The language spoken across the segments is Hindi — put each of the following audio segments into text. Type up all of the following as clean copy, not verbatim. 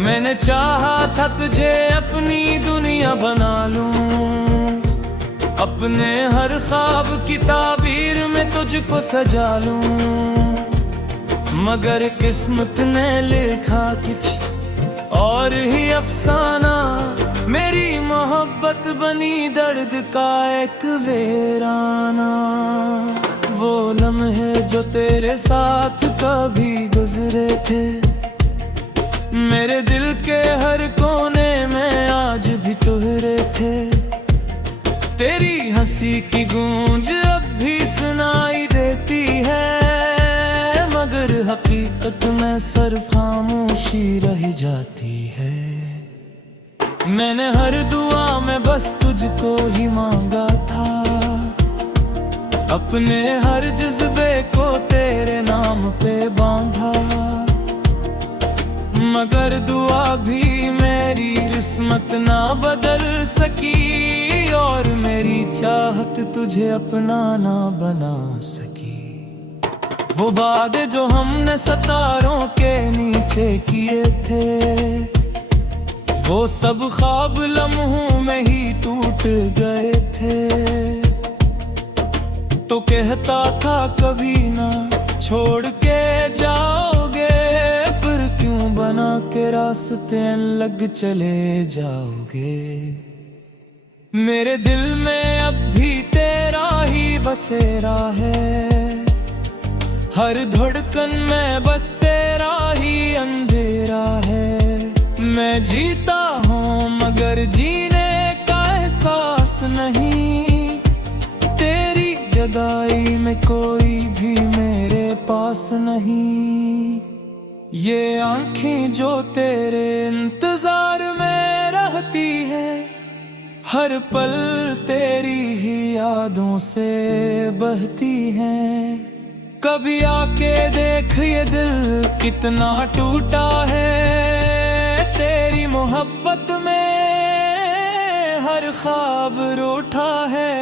मैंने चाहा था तुझे अपनी दुनिया बना लूं, अपने हर ख्वाब की ताबीर में तुझको सजा लूं, मगर किस्मत ने लिखा कुछ और ही अफसाना। मेरी मोहब्बत बनी दर्द का एक वीराना। वो लम्हे जो तेरे साथ कभी गुजरे थे, मेरे दिल के हर कोने में आज भी तुहरे थे। तेरी हंसी की गूंज अब भी सुनाई देती है, मगर हकीकत में सिर्फ खामोशी रह जाती है। मैंने हर दुआ में बस तुझको ही मांगा था, अपने हर जज्बे को तेरे नाम पे बांधा, मगर दुआ भी मेरी किस्मत ना बदल सकी, और मेरी चाहत तुझे अपना ना बना सकी। वो वादे जो हमने सितारों के नीचे किए थे, वो सब ख्वाब लम्हों में ही टूट गए थे। तो कहता था कभी ना छोड़ के जाओगे, पर क्यों बना के रास्ते लग चले जाओगे। मेरे दिल में अब भी तेरा ही बसेरा है, हर धड़कन में बस तेरा ही अंधेरा है। मैं जीता हूँ मगर जीने का एहसास नहीं, तेरी जुदाई में कोई भी मेरे पास नहीं। ये आंखें जो तेरे इंतजार में रहती है, हर पल तेरी ही यादों से बहती हैं। कभी आके देख ये दिल कितना टूटा है, तेरी मोहब्बत में हर ख्वाब रूठा है।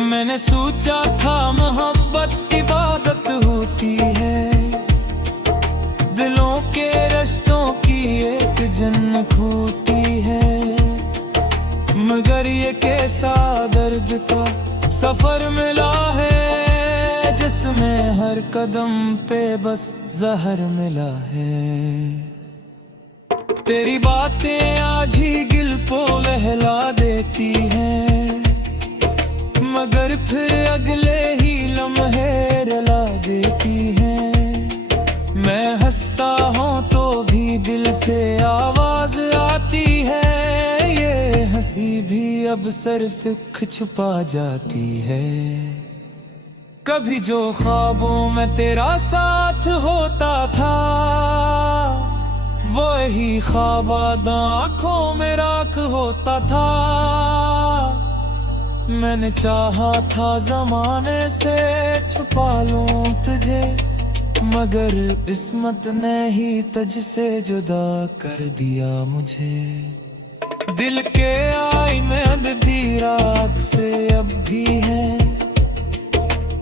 मैंने सोचा था मोहब्बत इबादत होती है, दिलों के रिश्तों की एक जन्नत होती है, मगर ये कैसा दर्द का सफर मिला है, जिसमें हर कदम पे बस जहर मिला है। तेरी बातें आज ही दिल को बहला देती हैं, मगर फिर अगले ही लम्हे रुला देती हैं। मैं हंसता हूँ तो भी दिल से आवाज आती है, ये हंसी भी अब सिर्फ दुख छुपा जाती है। कभी जो ख्वाबों में तेरा साथ होता था, वही ख्वाब आँखों में राख होता था। मैंने चाहा था जमाने से छुपा लूं तुझे, मगर किस्मत ने ही तुझसे जुदा कर दिया मुझे। दिल के आईने अंधी रात से अब भी है,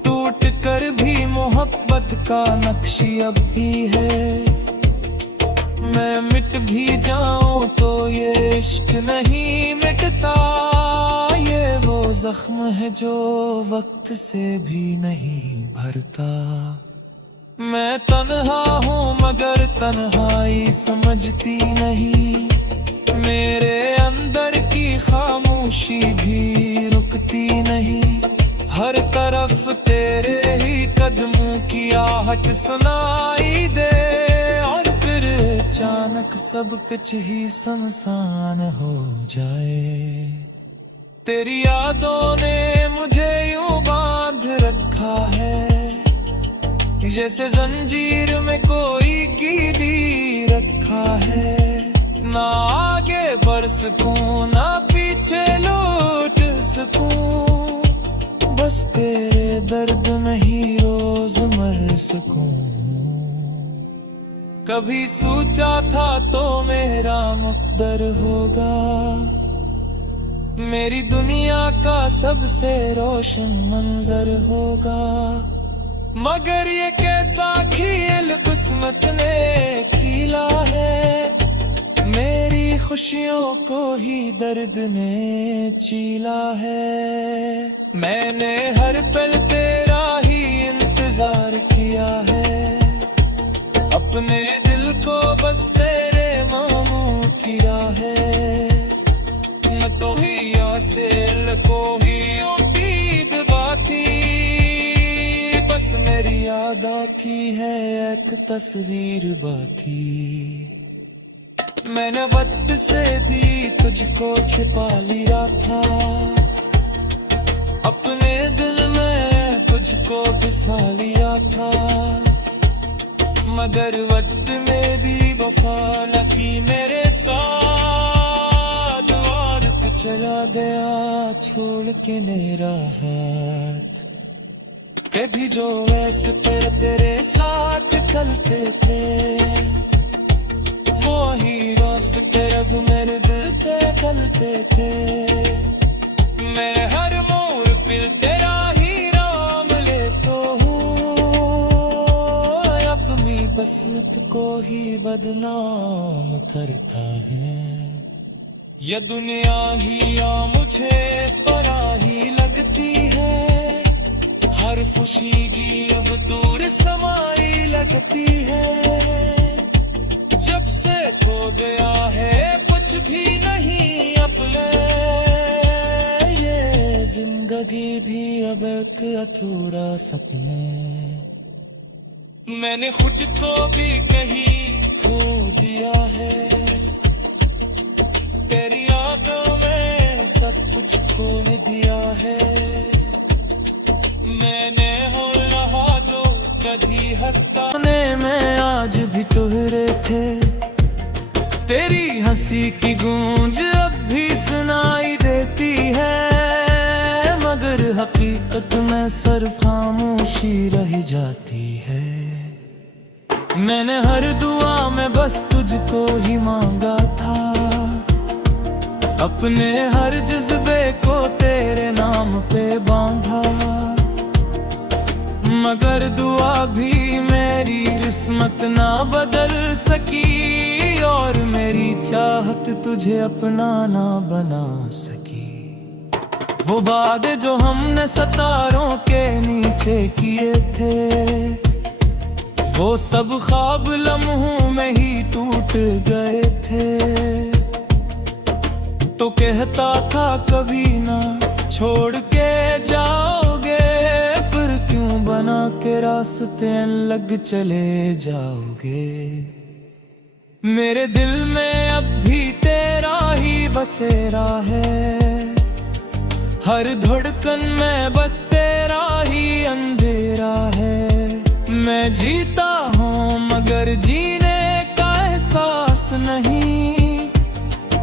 टूट कर भी मोहब्बत का नक्शी अब भी है। मैं मिट भी जाऊं तो ये इश्क नहीं मिटता, ये वो जख्म है जो वक्त से भी नहीं भरता। मैं तन्हा हूँ मगर तन्हाई समझती नहीं, मेरे अंदर की खामोशी भी रुकती नहीं। हर तरफ तेरे ही कदमों की आहट सुनाई दे, और फिर अचानक सब कुछ ही सुनसान हो जाए। तेरी यादों ने मुझे यूं बांध रखा है, जैसे जंजीर में कोई कीड़ी रखा है। ना आगे बढ़ सकूं ना पीछे लौट सकूं, बस तेरे दर्द में ही रोज मर सकूं। कभी सोचा था तो मेरा मुक़द्दर होगा, मेरी दुनिया का सबसे रोशन मंजर होगा। मगर ये कैसा खेल किस्मत ने खेला है, खुशियों को ही दर्द ने चीला है। मैंने हर पल तेरा ही इंतजार किया है, अपने दिल को बस तेरे नामों की राह है। मैं तो ही आसे को ही उम्मीद बाती, बस मेरी याद की है एक तस्वीर बाती। मैंने वक्त से भी तुझको छिपा लिया था, अपने दिल में तुझको बसा लिया था, मगर वक्त में भी वफा न की मेरे साथ। वक्त चला गया छोड़ के मेरा हाथ, कभी जो ऐसे तेरे साथ चलते थे, वही रास्ते अब मेरे दिल पे चलते थे। मैं हर मोड़ पे तेरा ही नाम लेता हूँ, अब मैं बस तुझको ही बदनाम करता है। ये दुनिया ही या मुझे पराही लगती है, हर खुशी की अब दूर समाई लगती है। जब से खो गया है कुछ भी नहीं अपने, ये जिंदगी भी अब एक अधूरा सपने। मैंने खुद को भी कहीं खो दिया है, तेरी यादों में सब कुछ खो दिया है। मैंने हो रहा जो कभी हंसने में आज भी तुहरे थे, तेरी हंसी की गूंज अब भी सुनाई देती है, मगर हकीकत में सिर्फ खामोशी रह जाती है। मैंने हर दुआ में बस तुझको ही मांगा था, अपने हर जज्बे को तेरे नाम पे बांधा, मगर दुआ भी मेरी किस्मत ना बदल सकी, और मेरी चाहत तुझे अपना ना बना सकी। वो वादे जो हमने सितारों के नीचे किए थे, वो सब ख्वाब लम्हों में ही टूट गए थे। तो कहता था कभी ना छोड़ के जाओगे, पर क्यों बना के रास्ते लग चले जाओगे। मेरे दिल में अब भी तेरा ही बसेरा है, हर धड़कन में बस तेरा ही अंधेरा है। मैं जीता हूँ मगर जीने का एहसास नहीं,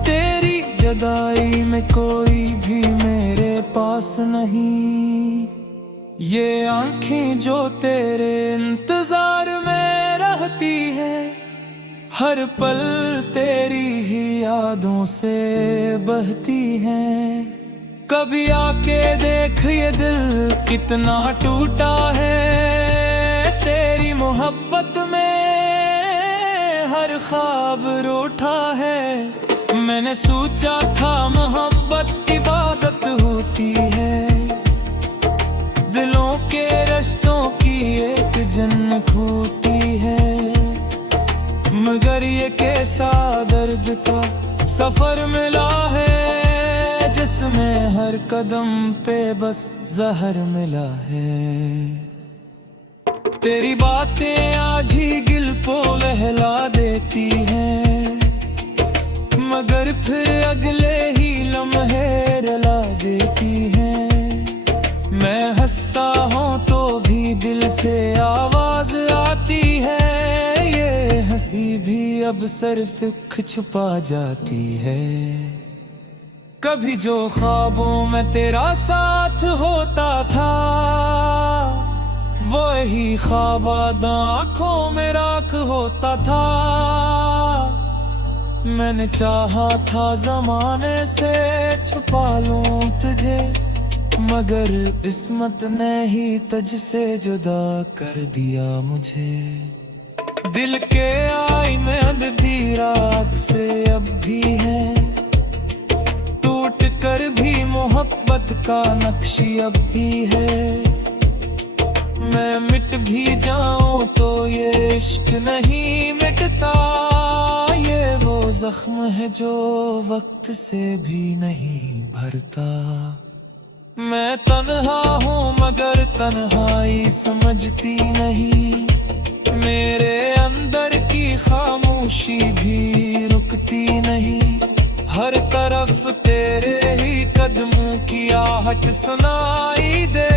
तेरी जुदाई में कोई भी मेरे पास नहीं। ये आंखें जो तेरे इंतजार में रहती है, हर पल तेरी ही यादों से बहती हैं। कभी आके देख ये दिल कितना टूटा है, तेरी मोहब्बत में हर ख्वाब रूठा है। मैंने सोचा था मोहब्बत इबादत होती है, दिलों के रिश्तों की एक जन्नत होती है, मगर ये कैसा दर्द का सफर मिला है, जिसमें हर कदम पे बस जहर मिला है। तेरी बातें आज ही दिल को बहला देती हैं, मगर फिर अगले ही लम्हे रुला देती हैं। मैं हंसता हूँ तो भी दिल से आवाज आती है, ये हंसी भी अब सिर्फ छुपा जाती है। कभी जो ख्वाबों में तेरा साथ होता था, वही ख्वाब आँखों में राख होता था। मैंने चाहा था जमाने से छुपा लूं तुझे, मगर किस्मत ने ही तुझसे जुदा कर दिया मुझे। दिल के आईने अंधी रात से अब भी है, मगर भी मोहब्बत का नक्श अब भी है। मैं मिट भी जाऊं तो ये इश्क नहीं मिटता, ये वो जख्म है जो वक्त से भी नहीं भरता। मैं तन्हा हूँ मगर तन्हाई समझती नहीं, मेरे अंदर की खामोशी भी रुकती नहीं। हर तरफ तेरे ही कदमों की आहट सुनाई दे,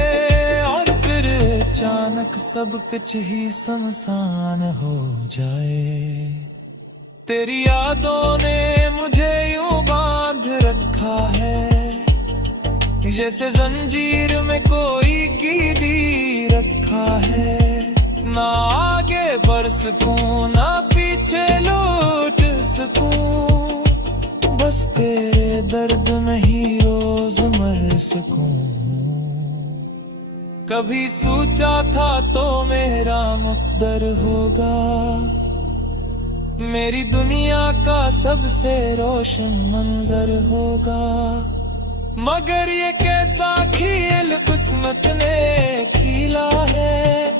और फिर अचानक सब कुछ ही सुनसान हो जाए। तेरी यादों ने मुझे यूं बांध रखा है, जैसे जंजीर में कोई कीदी रखा है। ना आगे बढ़ सकूं ना पीछे लौट सकूं, बस तेरे दर्द में ही रोज मर सकूं। कभी सोचा था तो मेरा मुक़द्दर होगा, मेरी दुनिया का सबसे रोशन मंजर होगा। मगर ये कैसा खेल किस्मत ने खिला है,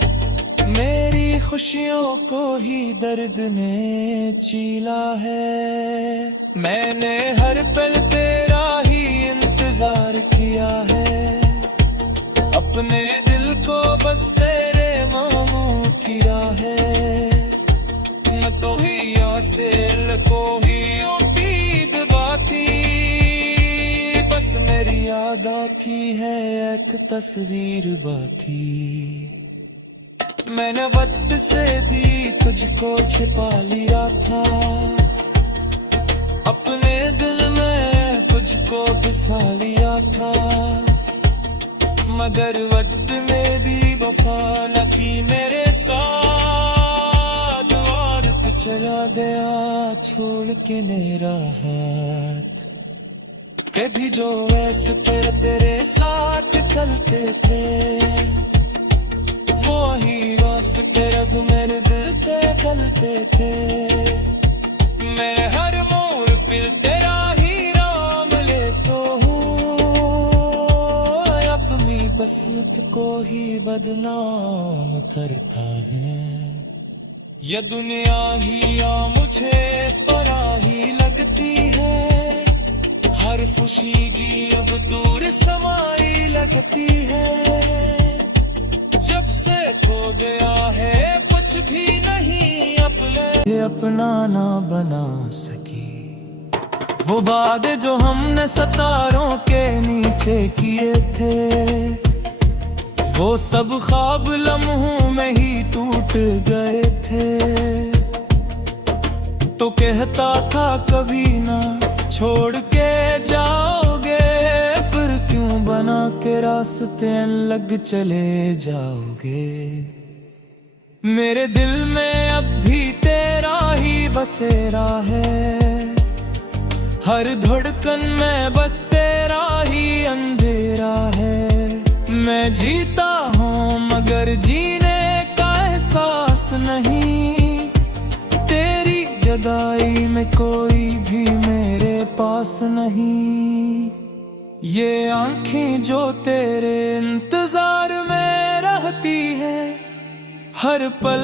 मेरी खुशियों को ही दर्द ने चीला है। मैंने हर पल तेरा ही इंतजार किया है, अपने दिल को बस तेरे नामों की राह है। न तो ही यासिल को ही उम्मीद बाती, बस मेरी याद आती है एक तस्वीर बाती। मैंने वक्त से भी तुझको छिपा लिया था, अपने दिल में तुझको बसा लिया था। मगर वक्त में भी वफा न की मेरे साथ, और तू चला गया छोड़ के मेरा हाथ। कभी जो ऐसे तेरे साथ चलते थे, वो ही रास्ते रब मेरे दिल पे चलते थे। मैं हर मोड़ पे तेरा ही नाम लेता हूँ, अब मैं बस तुझको ही बदनाम करता है। ये दुनिया ही या मुझे पराही लगती है, हर खुशी की अब दूर समाई लगती है। जब से खो गया है कुछ भी नहीं अपना ना बना सकी, वो वादे जो हमने सितारों के नीचे किए थे, वो सब ख्वाब लम्हों में ही टूट गए थे। तो कहता था कभी ना छोड़ के जाओगे, पर क्यों बना के रास्ते लग चले जाओगे। मेरे दिल में अब भी तेरा ही बसेरा है, हर धड़कन में बस तेरा ही अंधेरा है। मैं जीता हूँ मगर जीने का एहसास नहीं, तेरी जुदाई में कोई भी मेरे पास नहीं। ये आंखें जो तेरे इंतजार में रहती है, हर पल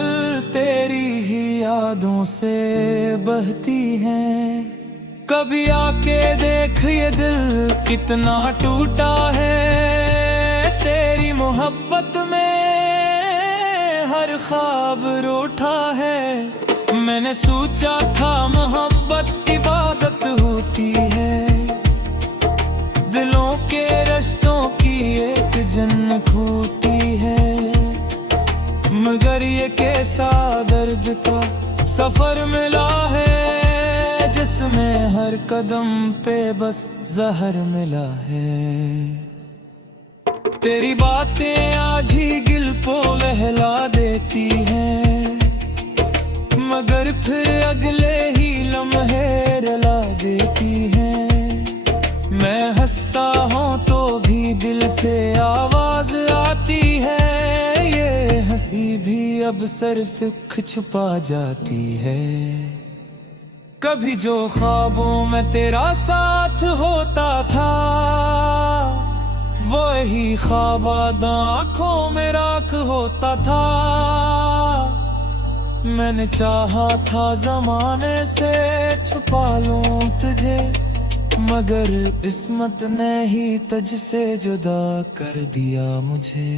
तेरी ही यादों से बहती हैं। कभी आके देख ये दिल कितना टूटा है, तेरी मोहब्बत में हर ख्वाब रूठा है। मैंने सोचा था मोहब्बत इबादत होती है, दिलों के रिश्तों की एक जन्नत होती है। मगर ये कैसा दर्द का सफर मिला है, जिसमें हर कदम पे बस जहर मिला है। तेरी बातें आज ही दिल को बहला देती हैं, मगर फिर अगले ही लम्हे रुला देती हैं। मैं हंसता हूँ तो भी दिल से आवाज आती है, ये हंसी भी अब सिर्फ छुपा जाती है। कभी जो ख्वाबों में तेरा साथ होता था, वही ख्वाब आँखों में राख होता था। मैंने चाहा था जमाने से छुपा लूं तुझे, मगर किस्मत ने ही तुझसे जुदा कर दिया मुझे।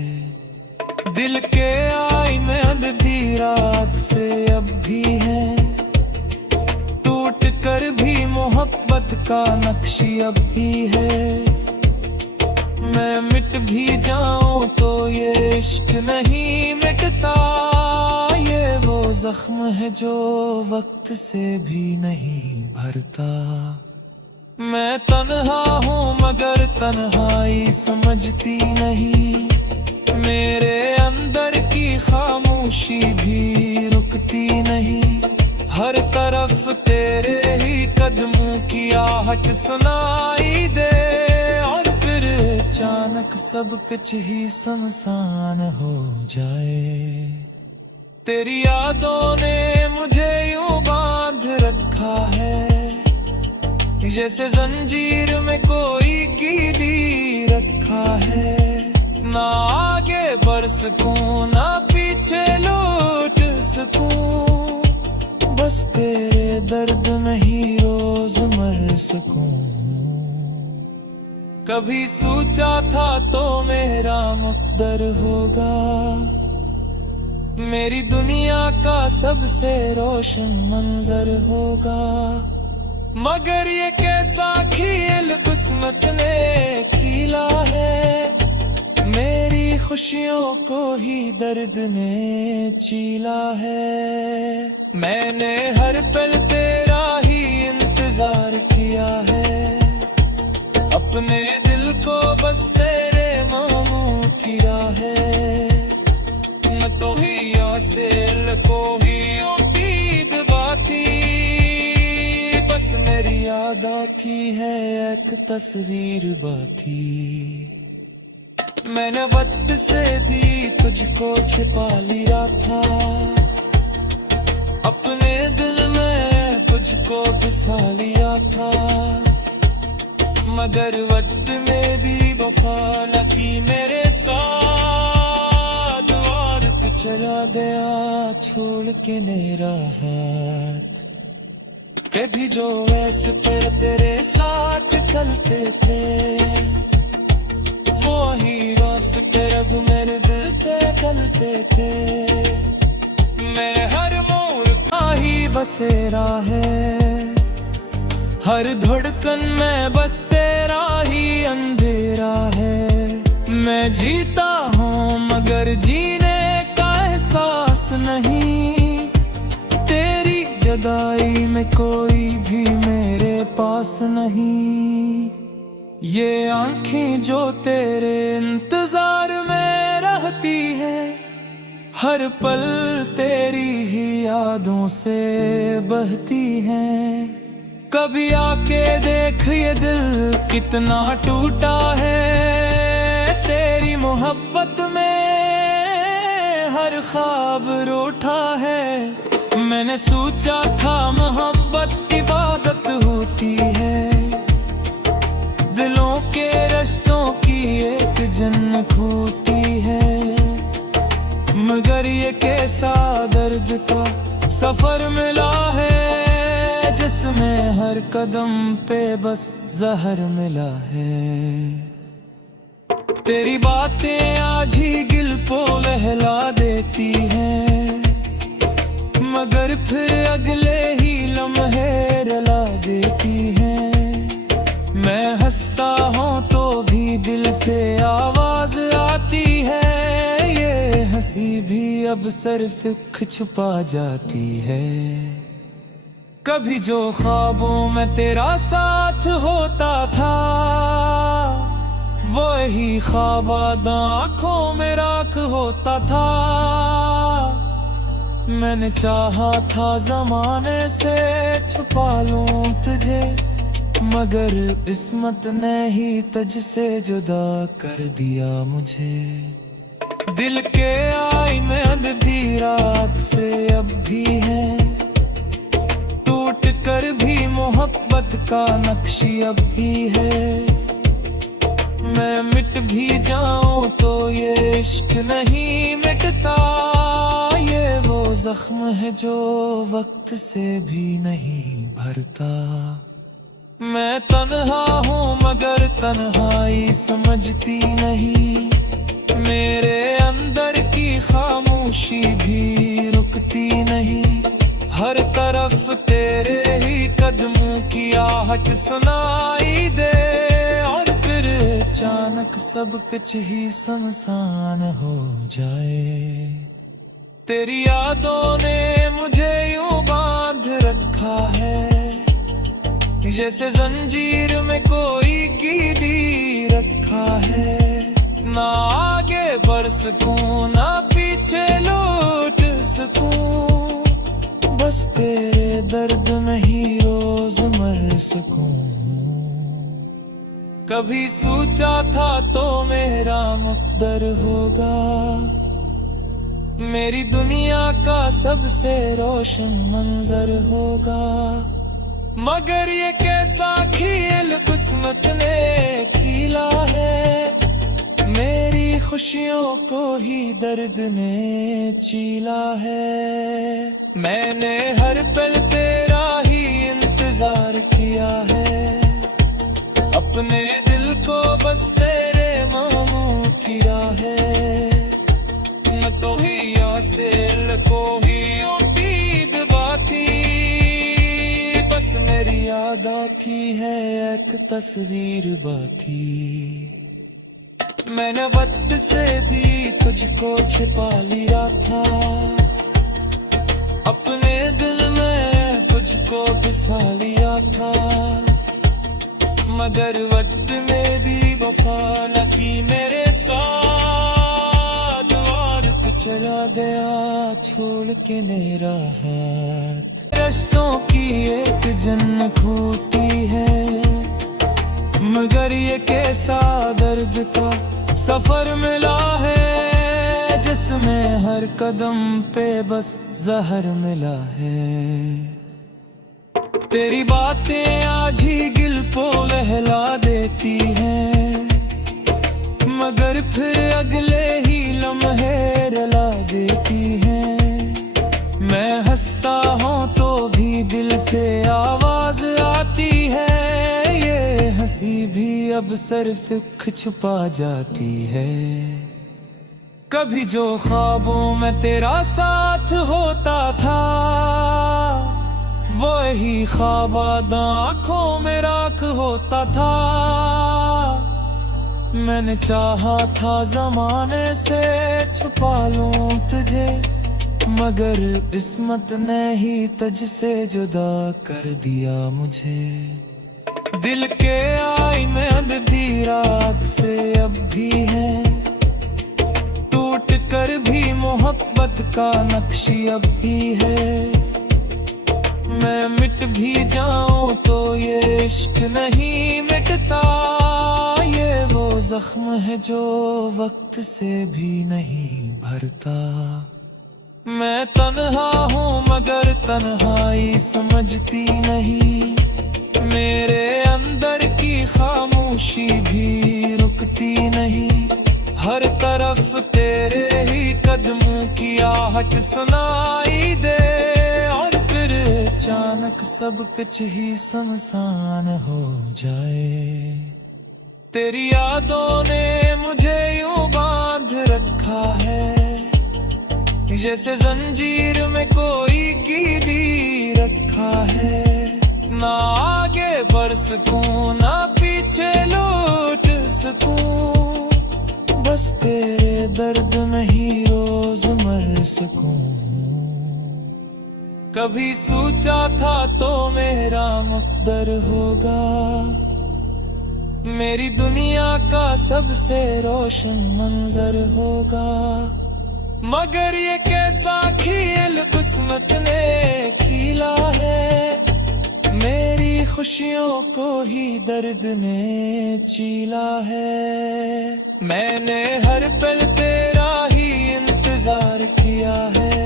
दिल के आईने अंधी रात से अब भी है, टूट कर भी मोहब्बत का नक्शी अब भी है। मैं मिट भी जाऊं तो ये इश्क नहीं मिटता, ये वो जख्म है जो वक्त से भी नहीं भरता। मैं तन्हा हूँ मगर तन्हाई समझती नहीं, मेरे अंदर की खामोशी भी रुकती नहीं। हर तरफ तेरे ही कदमों की आहट सुनाई दे, और फिर अचानक सब कुछ ही सुनसान हो जाए। तेरी यादों ने मुझे यूं बांध रखा है, जैसे जंजीर में कोई कीड़ी रखा है। ना आगे बढ़ सकूं ना पीछे लौट सकूं, बस तेरे दर्द में ही रोज मर सकूं। कभी सोचा था तो मेरा मुक़द्दर होगा, मेरी दुनिया का सबसे रोशन मंजर होगा। मगर ये कैसा खेल किस्मत ने खेला है, मेरी खुशियों को ही दर्द ने चीला है। मैंने हर पल तेरा ही इंतजार किया है, अपने दिल को बस तेरे नामों की राह है। न तो ही से को ही उम्मीद बाती, बस मेरी याद आती है एक तस्वीर बाती। मैंने वक्त से भी तुझको छिपा लिया था, अपने दिल में तुझको बसा लिया था। मगर वक्त में भी वफा न की मेरे साथ, वार चला गया छोड़ के मेरा हाथ। कभी जो ऐसे तेरे साथ चलते थे, वही रास्ते अब मेरे दिल पे चलते थे। मैं हर मोड़ का ही बसेरा है, हर धड़कन में बस तेरा ही अंधेरा है। मैं जीता हूँ मगर जीने का एहसास नहीं, तेरी जुदाई में कोई भी मेरे पास नहीं। ये आंखें जो तेरे इंतजार में रहती है, हर पल तेरी ही यादों से बहती हैं। कभी आके देख ये दिल कितना टूटा है, तेरी मोहब्बत में हर ख्वाब रूठा है। मैंने सोचा था मोहब्बत इबादत होती है, दिलों के रिश्तों की एक जन्नत होती है। मगर ये कैसा दर्द का सफर मिला है, जिसमें हर कदम पे बस जहर मिला है। तेरी बातें आज ही दिल को लहला देती हैं, मगर फिर अगले ही लम्हे रुला देती हैं। मैं हंसता हूँ तो भी दिल से आवाज आती है, ये हंसी भी अब सिर्फ छुपा जाती है। कभी जो ख्वाबों में तेरा साथ होता था, वही ख्वाब आँखों में राख होता था। मैंने चाहा था जमाने से छुपा लूं तुझे, मगर किस्मत ने ही तुझसे जुदा कर दिया मुझे। दिल के आईने अंधी रात से अब भी है, टूट कर भी मोहब्बत का नक्श अब भी है। मैं मिट भी जाऊं तो ये इश्क नहीं मिटता, ये वो जख्म है जो वक्त से भी नहीं भरता। मैं तन्हा हूँ मगर तन्हाई समझती नहीं, मेरे अंदर की खामोशी भी रुकती नहीं। हर तरफ तेरे ही कदमों की आहट सुनाई दे, और फिर अचानक सब कुछ ही सुनसान हो जाए। तेरी यादों ने मुझे यूं बांध रखा है, जैसे जंजीर में कोई कीड़ी रखा है। ना आगे बढ़ सकूं ना पीछे लौट सकूं, बस तेरे दर्द में ही रोज मर सकूं। कभी सोचा था तो मेरा मुक़द्दर होगा, मेरी दुनिया का सबसे रोशन मंजर होगा। मगर ये कैसा खेल किस्मत ने खेला है, मेरी खुशियों को ही दर्द ने चीला है। मैंने हर पल तेरा ही इंतजार किया है, अपने दिल को बस तेरे नामों किया है। न तो ही आसिल को ही उम्मीद बाती, बस मेरी याद आती है एक तस्वीर बाती। मैंने वक्त से भी तुझको छिपा लिया था, अपने दिल में तुझको बसा लिया था। मगर वक्त में भी वफा न की मेरे साथ, वार चला गया छोड़ के मेरा हाथ। रिश्तों की एक जन्नत होती है, मगर ये कैसा दर्द का सफर मिला है, जिसमें हर कदम पे बस जहर मिला है। तेरी बातें आज ही दिल को लहला देती हैं, मगर फिर अगले ही लम्हे रुला देती हैं। मैं हंसता हूँ तो भी दिल से आवाज आती है, ये हंसी भी अब सिर्फ दुख छुपा जाती है। कभी जो ख्वाबों में तेरा साथ होता था, वही ख्वाब आँखों में राख होता था। मैंने चाहा था जमाने से छुपा लूं तुझे, मगर किस्मत ने ही तुझसे जुदा कर दिया मुझे। दिल के आईने अंधी रात से अब भी है, टूट कर भी मोहब्बत का नक्श अब भी है। मैं मिट भी जाऊं तो ये इश्क नहीं मिटता, ये वो जख्म है जो वक्त से भी नहीं भरता। मैं तन्हा हूँ मगर तन्हाई समझती नहीं, मेरे अंदर की खामोशी भी रुकती नहीं। हर तरफ तेरे ही कदमों की आहट सुनाई दे, और फिर अचानक सब कुछ ही सुनसान हो जाए। तेरी यादों ने मुझे यूं बांध रखा है, जैसे जंजीर में कोई कीड़ी रखा है। ना आगे बढ़ सकूं ना पीछे लौट सकूं, बस तेरे दर्द में ही रोज मर सकूं। कभी सोचा था तो मेरा मुक़द्दर होगा, मेरी दुनिया का सबसे रोशन मंजर होगा। मगर ये कैसा खेल किस्मत ने खेला है, मेरी खुशियों को ही दर्द ने चीला है। मैंने हर पल तेरा ही इंतजार किया है,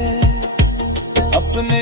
अपने